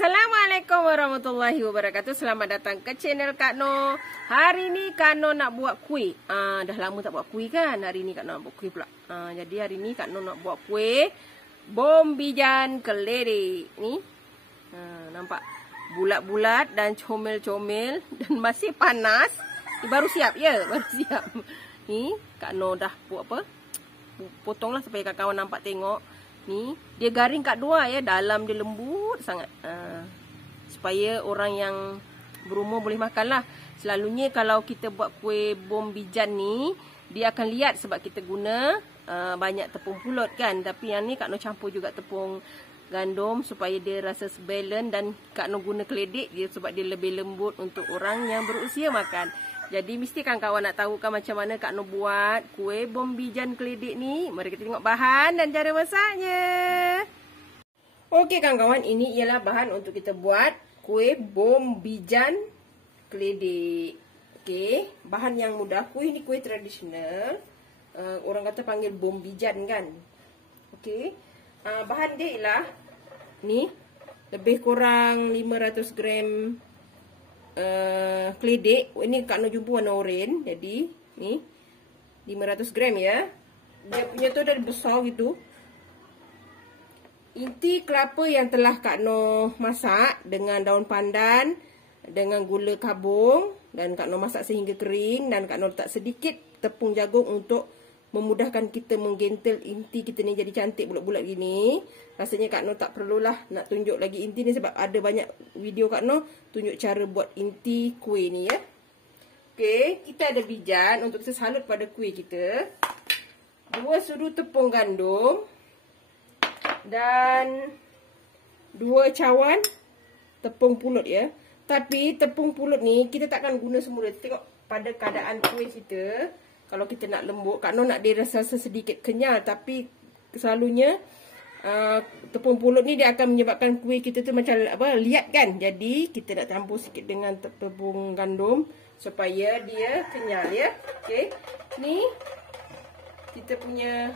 Assalamualaikum warahmatullahi wabarakatuh. Selamat datang ke channel Kak No. Hari ni Kak No nak buat kuih. Dah lama tak buat kuih kan. Hari ni Kak No nak buat kuih pula. Jadi hari ni Kak No nak buat kuih bom bijan keledek. Ni nampak bulat-bulat dan comel-comel dan masih panas. Ni baru siap ya, baru siap. Ni Kak No dah buat apa? Potonglah supaya kawan-kawan nampak tengok. Ni dia garing kat luar ya, dalam dia lembut sangat. Supaya orang yang berumur boleh makan lah. Selalunya kalau kita buat kuih bom bijan ni, dia akan liat sebab kita guna banyak tepung pulut kan. Tapi yang ni Kak No campur juga tepung gandum supaya dia rasa balance. Dan Kak No guna keledek dia sebab dia lebih lembut untuk orang yang berusia makan. Jadi mesti kawan-kawan nak tahu kan macam mana Kak No buat kuih bom bijan keledek ni. Mari kita tengok bahan dan cara masaknya. Okey kawan-kawan, ini ialah bahan untuk kita buat kuih bom bijan keledek. Okey, bahan yang mudah. Kuih ni kuih tradisional. Orang kata panggil bom bijan kan. Okey, bahan dia ialah ni lebih kurang 500 gram keledek. Ini Kak No jumpa warna oranye. Jadi ni 500 gram ya. Dia punya tu dah besar gitu. Inti kelapa yang telah Kak No masak dengan daun pandan, dengan gula kabung, dan Kak No masak sehingga kering. Dan Kak No letak sedikit tepung jagung untuk memudahkan kita menggentel inti kita ni jadi cantik bulat-bulat gini. Rasanya Kak No tak perlulah nak tunjuk lagi inti ni sebab ada banyak video Kak No tunjuk cara buat inti kuih ni ya. Okey, kita ada bijan untuk kita salut pada kuih kita. 2 sudu tepung gandum dan 2 cawan tepung pulut ya. Tapi tepung pulut ni kita takkan guna semula. Tengok pada keadaan kuih kita. Kalau kita nak lembut, Kak No nak dia rasa sedikit kenyal. Tapi selalunya tepung pulut ni dia akan menyebabkan kuih kita tu macam apa, liat kan. Jadi kita nak campur sikit dengan tepung gandum supaya dia kenyal ya. Okey. Ni kita punya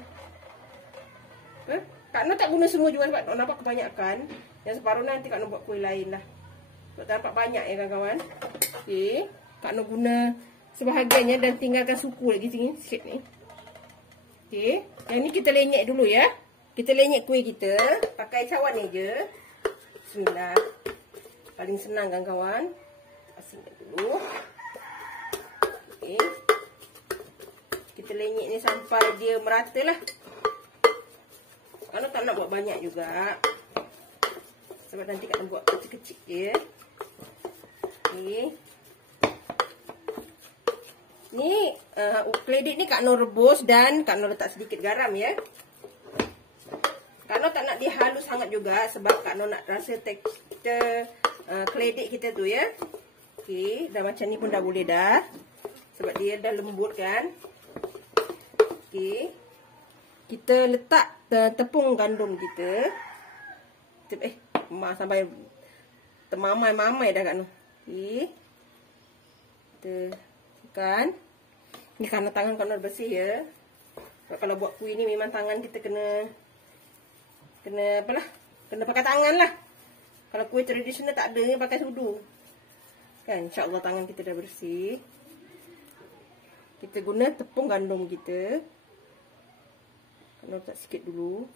Kak No tak guna semua juga sebab nampak kebanyakan. Yang separuh nanti Kak No buat kuih lain lah. Sebab nampak banyak ya kawan-kawan. Okey, Kak No guna sebahagiannya dan tinggalkan suku lagi sini sikit ni. Okey, yang ni kita lenyek dulu ya. Kita lenyek kuih kita pakai cawan ni je. Bismillah. Paling senang kawan-kawan. Asingkan dulu. Okey. Kita lenyek ni sampai dia merata lah. Kalau tak nak buat banyak juga. Sebab nanti Kak No buat kecil-kecil je. Okey. Ni keledek ni Kak No rebus dan Kak No letak sedikit garam ya. Kak No tak nak dia halus sangat juga sebab Kak No nak rasa tekstur keledek kita tu ya. Okey, dah macam ni pun dah boleh dah. Sebab dia dah lembut kan. Okey. Kita letak tepung gandum kita. Sampai termamai-mamai dah Kak No. Okey. Kita kan. Ni kerana tangan Kak No bersih ya. Sebab kalau buat kuih ni memang tangan kita kena apalah, kena pakai tangan lah. Kalau kuih tradisional tak ada, pakai sudu. Kan insya-Allah tangan kita dah bersih. Kita guna tepung gandum kita. Kak No letak sikit dulu.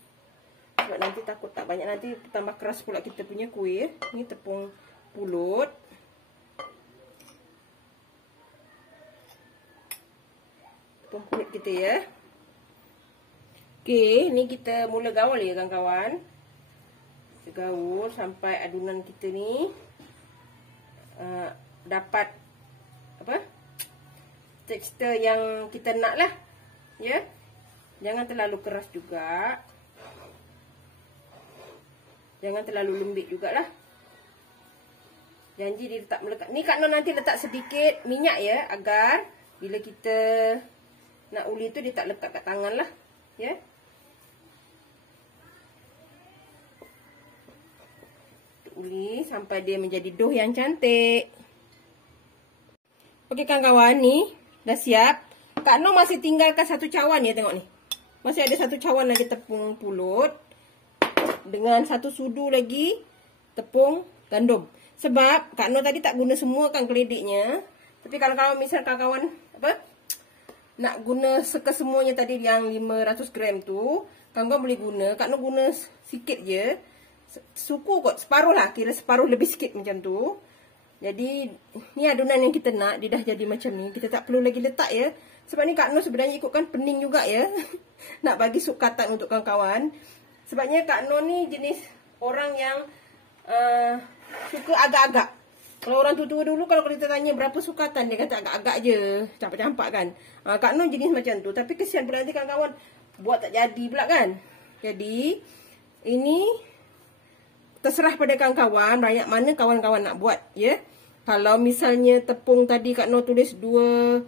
Sebab nanti takut tak banyak, nanti tambah keras pula kita punya kuih. Ni tepung pulut. Tepung pulut kita ya. Okey, ni kita mula gaul ya kawan-kawan. Kita gaul sampai adunan kita ni dapat apa? Tekstur yang kita nak lah. Ya. Jangan terlalu keras juga. Jangan terlalu lembik jugalah. Janji dia tak melekat. Ni Kak No nanti letak sedikit minyak ya, agar bila kita nak uli tu dia tak lekat kat tangan lah. Ya. Uli sampai dia menjadi dough yang cantik. Okey kawan-kawan, ni dah siap. Kak No masih tinggalkan 1 cawan ya, tengok ni. Masih ada 1 cawan lagi tepung pulut. Dengan 1 sudu lagi tepung gandum. Sebab Kak Noh tadi tak guna semua kan keledeknya. Tapi kalau misal kawan-kawan nak guna semuanya tadi yang 500 gram tu, kawan-kawan boleh guna. Kak Noh guna sikit je. Suku kot, separuh lah, kira separuh lebih sikit macam tu. Jadi ni adunan yang kita nak, dia dah jadi macam ni. Kita tak perlu lagi letak ya. Sebab ni Kak Noh sebenarnya ikutkan pening juga ya. Nak bagi sukatan untuk kawan-kawan. Sebabnya Kak Noh ni jenis orang yang suka agak-agak. Kalau orang tua-tua dulu, kalau kita tanya berapa sukatan, dia kata agak-agak je, campak-campak kan. Kak Noh jenis macam tu. Tapi kesian pula nanti kawan-kawan buat tak jadi pula kan. Jadi ini terserah pada kawan-kawan banyak mana kawan-kawan nak buat ya. Kalau misalnya tepung tadi Kak Noh tulis dua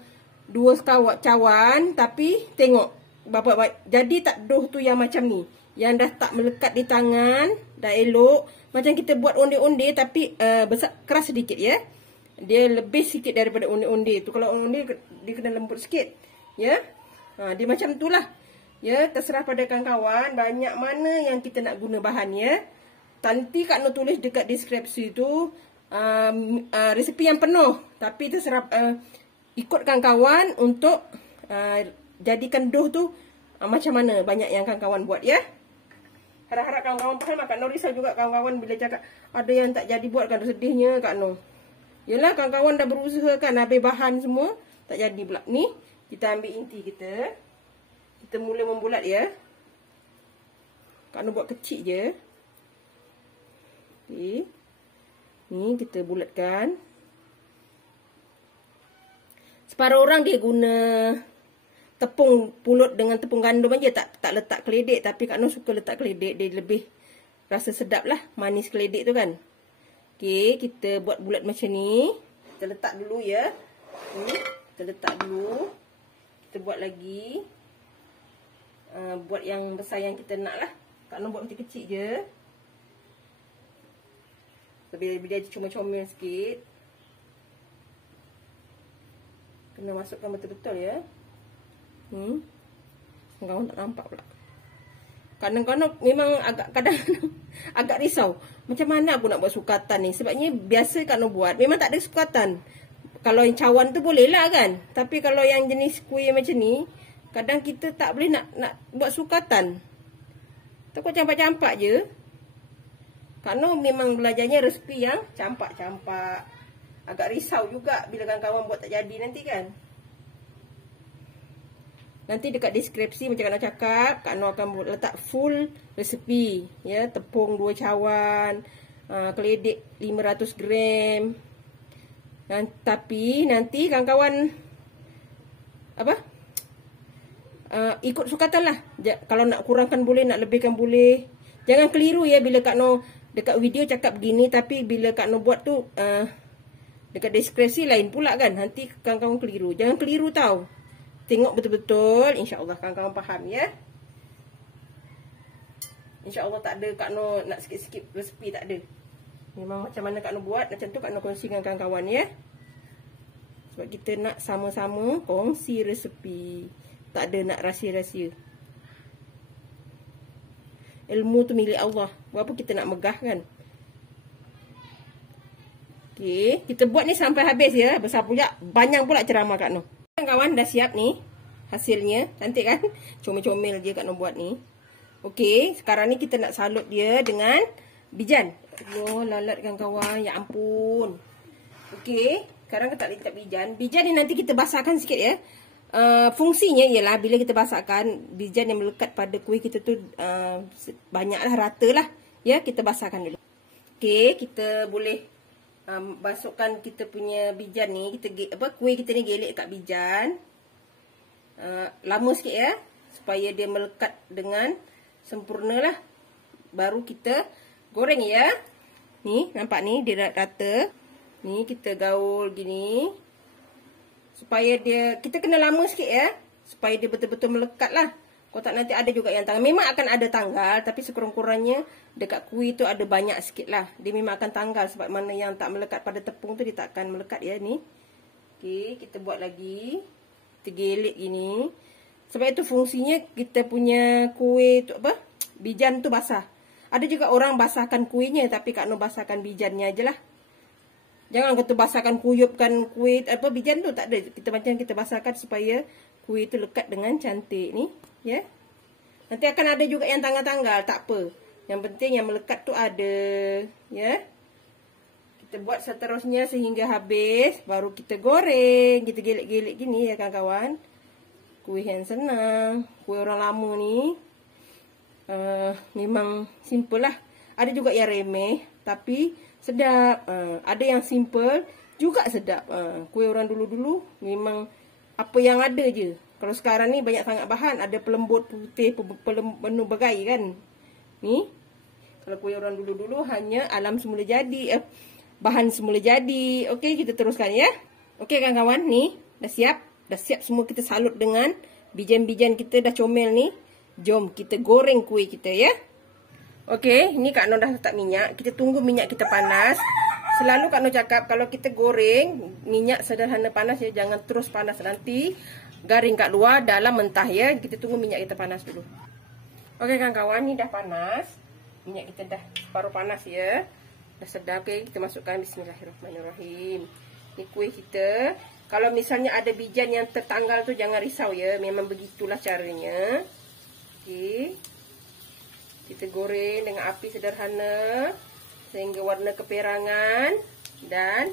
cawan, tapi tengok berapa jadi tak doh tu yang macam ni. Yang dah tak melekat di tangan, dah elok. Macam kita buat onde-onde tapi besar keras sedikit ya. Dia lebih sikit daripada onde-onde tu. Kalau onde dia kena lembut sikit ya. Dia macam itulah. Ya, terserah pada kawan-kawan banyak mana yang kita nak guna bahan ya. Nanti Kak Noh tulis dekat deskripsi tu resepi yang penuh. Tapi terserah ikutkan kawan untuk jadikan doh tu macam mana banyak yang kawan-kawan buat ya. Harap-harap kawan-kawan faham. Kak Noh risau juga kawan-kawan bila cakap ada yang tak jadi buat kan, sedihnya Kak Noh. Yelah kawan-kawan dah berusaha kan, habis bahan semua tak jadi pula. Ni kita ambil inti kita. Kita mula membulat ya. Kak Noh buat kecil je. Okay. Ni kita bulatkan. Separuh orang dia guna tepung pulut dengan tepung gandum aja, tak letak keledek. Tapi Kak Noh suka letak keledek, dia lebih rasa sedap lah, manis keledek tu kan. Okey, kita buat bulat macam ni. Kita letak dulu ya. Ni, kita letak dulu. Kita buat lagi. Buat yang besar yang kita nak lah. Kak Noh buat macam kecil je. Biar dia comel-comel sikit. Kena masukkan betul-betul ya. Kawan tak nampak pula. Kadang-kadang memang agak risau. Macam mana aku nak buat sukatan ni? Sebabnya biasa Kak Noh buat memang tak ada sukatan. Kalau yang cawan tu boleh lah kan. Tapi kalau yang jenis kuih macam ni, kadang kita tak boleh nak buat sukatan. Takut campak-campak je. Kak Noh memang belajarnya resepi yang campak-campak. Agak risau juga bila kawan-kawan buat tak jadi nanti kan. Nanti dekat deskripsi macam Kak Noh cakap, Kak Noh akan letak full resepi ya, tepung 2 cawan, keledek 500 gram. Tapi nanti kawan-kawan ikut sukatan lah. Kalau nak kurangkan boleh, nak lebihkan boleh. Jangan keliru ya bila Kak Noh dekat video cakap begini, tapi bila Kak Noh buat tu dekat deskripsi lain pula kan. Nanti kawan-kawan keliru. Jangan keliru tau. Tengok betul-betul, insya-Allah kawan-kawan faham ya. Insya-Allah tak ada Kak Noh nak sikit-sikit resepi, tak ada. Memang macam mana Kak Noh buat, macam tu Kak Noh kongsi dengan kawan-kawan ya. Sebab kita nak sama-sama kongsi resepi. Tak ada nak rahsia-rahsia. Ilmu tu milik Allah. Berapa kita nak megah kan? Okey, kita buat ni sampai habis ya. Besar pula, banyak pula ceramah Kak Noh. Kawan dah siap ni hasilnya. Cantik kan? Comel-comel je Kak Noh buat ni. Okey, sekarang ni kita nak salut dia dengan bijan. Oh, lalat kan kawan. Ya ampun. Okey, sekarang kita letak bijan. Bijan ni nanti kita basahkan sikit ya. Fungsinya ialah bila kita basahkan bijan yang melekat pada kuih kita tu banyaklah, rata lah. Ya, kita basahkan dulu. Okey, kita boleh masukkan kita punya bijan ni, kuih kita ni gelek kat bijan. Lama sikit ya, supaya dia melekat dengan sempurna lah. Baru kita goreng ya. Ni, nampak ni dia rata. Ni kita gaul gini. Supaya dia, kita kena lama sikit ya. Supaya dia betul-betul melekat lah. Kalau tak nanti ada juga yang tanggal. Memang akan ada tanggal, tapi sekurang-kurangnya dekat kuih tu ada banyak sikit lah. Dia memang akan tanggal. Sebab mana yang tak melekat pada tepung tu, dia tak akan melekat ya ni. Okey, kita buat lagi. Kita gelek gini. Sebab itu fungsinya kita punya kuih tu bijan tu basah. Ada juga orang basahkan kuihnya, tapi Kak Noh basahkan bijannya aja lah. Jangan kita basahkan kuyupkan kuih apa bijan tu, tak ada. Kita macam kita basahkan supaya kuih itu lekat dengan cantik ni, ya. Nanti akan ada juga yang tanggal-tanggal, tak apa. Yang penting yang melekat tu ada, ya. Kita buat seterusnya sehingga habis, baru kita goreng. Kita gelek-gelek gini ya kawan-kawan. Kuih yang senang, kuih orang lama ni. Memang simple lah. Ada juga yang remeh, tapi sedap. Ada yang simple, juga sedap. Kuih orang dulu-dulu memang apa yang ada je. Kalau sekarang ni banyak sangat bahan. Ada pelembut putih, penuh bagai kan. Ni, kalau kuih orang dulu-dulu hanya alam semula jadi. Bahan semula jadi. Okey, kita teruskan ya. Okey kawan-kawan, ni dah siap. Dah siap semua, kita salut dengan bijan-bijan kita dah comel ni. Jom kita goreng kuih kita ya. Okey, ni Kak Noh dah letak minyak. Kita tunggu minyak kita panas. Selalu Kak Noh cakap kalau kita goreng, minyak sederhana panas ya. Jangan terus panas, nanti garing kat luar, dalam mentah ya. Kita tunggu minyak kita panas dulu. Okey kawan-kawan, ni dah panas. Minyak kita dah separuh panas ya. Dah sedap. Okey, kita masukkan. Bismillahirrahmanirrahim. Ni kuih kita. Kalau misalnya ada bijan yang tertanggal tu, jangan risau ya. Memang begitulah caranya. Okey. Kita goreng dengan api sederhana sehingga warna keperangan. Dan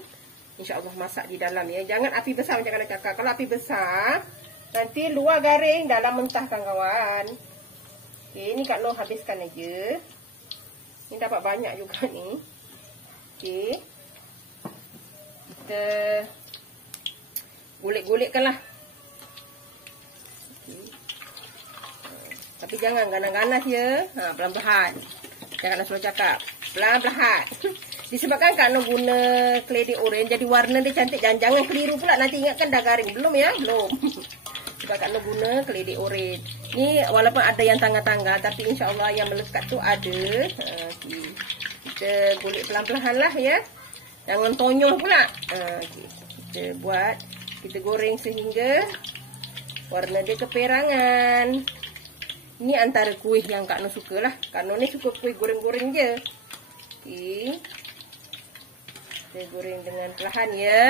insya-Allah masak di dalam ya. Jangan api besar macam Kak Noh cakap. Kalau api besar, nanti luar garing, dalam mentah kawan-kawan. Okey, ni Kak Noh habiskan aja. Ni dapat banyak juga ni. Okey. Kita golek-golekkan lah. Okay. Tapi jangan ganas-ganas ya. Pelan-pelan. Jangan Kak Noh selalu cakap. Pelan-pelan. Disebabkan Kak Noh guna keledek oren, jadi warna dia cantik. Jangan keliru pula. Nanti ingatkan dah garing. Belum ya? Belum. Sebab Kak Noh guna keledek oren. Ni walaupun ada yang tanggal-tanggal, tapi insya-Allah yang melekat tu ada. Okay. Kita golek pelan-pelan lah ya. Jangan tonyoh pula. Okay. Kita buat, kita goreng sehingga warna dia keperangan. Ini antara kuih yang Kak Noh suka lah. Kak Noh ni suka kuih goreng-goreng je. Okay. Kita goreng dengan perlahan ya.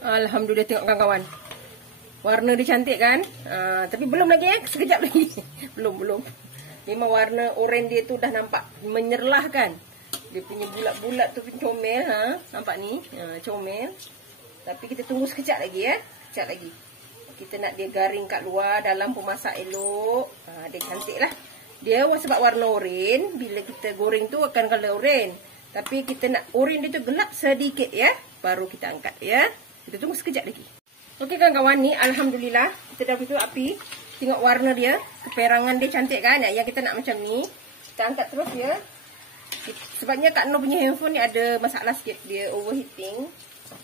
Alhamdulillah, tengok kawan-kawan. Warna dia cantik kan? Tapi belum lagi ya. Sekejap lagi. belum. Memang warna oranye dia tu dah nampak menyerlah kan. Dia punya bulat-bulat tu pun comel. Nampak ni? Comel. Tapi kita tunggu sekejap lagi ya. Sekejap lagi. Kita nak dia garing kat luar, dalam pun masak elok. Dia cantik lah. Dia sebab warna oranye, bila kita goreng tu akan color oranye. Tapi kita nak oranye dia tu gelap sedikit ya. Baru kita angkat ya. Kita tunggu sekejap lagi. Okey kawan-kawan, ni alhamdulillah kita dah tutup api. Tengok warna dia, keperangan dia cantik kan? Yang kita nak macam ni. Kita angkat terus ya. Sebabnya Kak Noh punya handphone ni ada masalah sikit, dia overheating.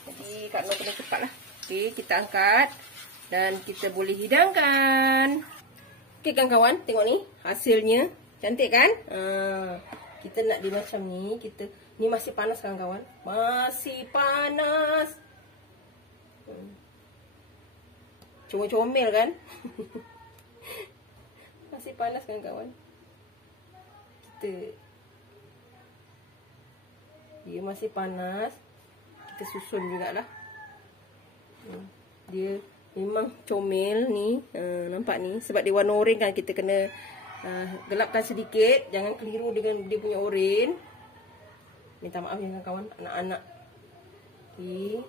Jadi Kak Noh kena cepat lah. Okey, kita angkat dan kita boleh hidangkan. Okey kawan-kawan, tengok ni hasilnya. Cantik kan? Kita nak dia macam ni. Ni masih panas kawan-kawan. Masih panas. Comel-comel kan? Masih panas kan kawan. Dia masih panas. Kita susun jugalah. Dia memang comel ni. Nampak ni. Sebab dia warna oranye kan, kita kena gelapkan sedikit. Jangan keliru dengan dia punya oranye. Minta maaf ya kawan, anak-anak. Okay.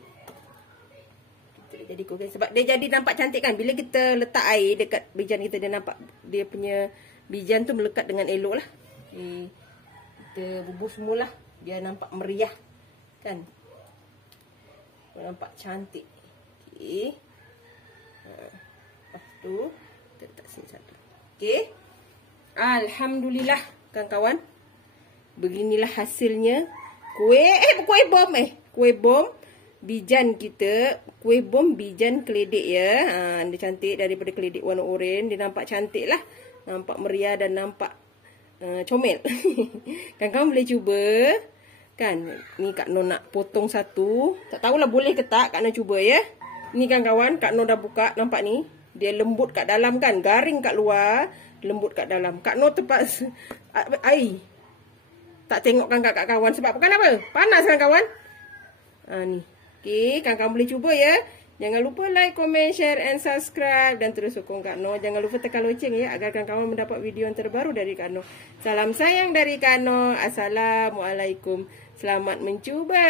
Jadi okay. Sebab dia jadi nampak cantik kan. Bila kita letak air dekat bijan kita, dia nampak dia punya bijan tu melekat dengan elok lah. Okay. Kita bubuh semualah. Dia nampak meriah kan. Nampak cantik. Okay. Lepas tu kita letak sini satu. Okay. Alhamdulillah kawan-kawan. Beginilah hasilnya. Kuih bom bijan kita. Kuih bom bijan keledek ya. Dia cantik daripada keledek warna oranye. Dia nampak cantik lah. Nampak meriah dan nampak comel. Kawan-kawan boleh cuba. Kan. Ni Kak Noh nak potong satu. Tak tahulah boleh ke tak. Kak Noh cuba ya. Ni kawan-kawan, Kak Noh dah buka. Nampak ni. Dia lembut kat dalam kan. Garing kat luar. lembut kat dalam. Kak Noh terpaksa air. Tak tengokkan kat kawan sebab kenapa? Panas kan kawan? Ni. Okey, kawan-kawan boleh cuba ya. Jangan lupa like, comment, share and subscribe dan terus sokong Kak Noh. Jangan lupa tekan loceng ya agar kawan-kawan mendapat video yang terbaru dari Kak Noh. Salam sayang dari Kak Noh. Assalamualaikum. Selamat mencuba.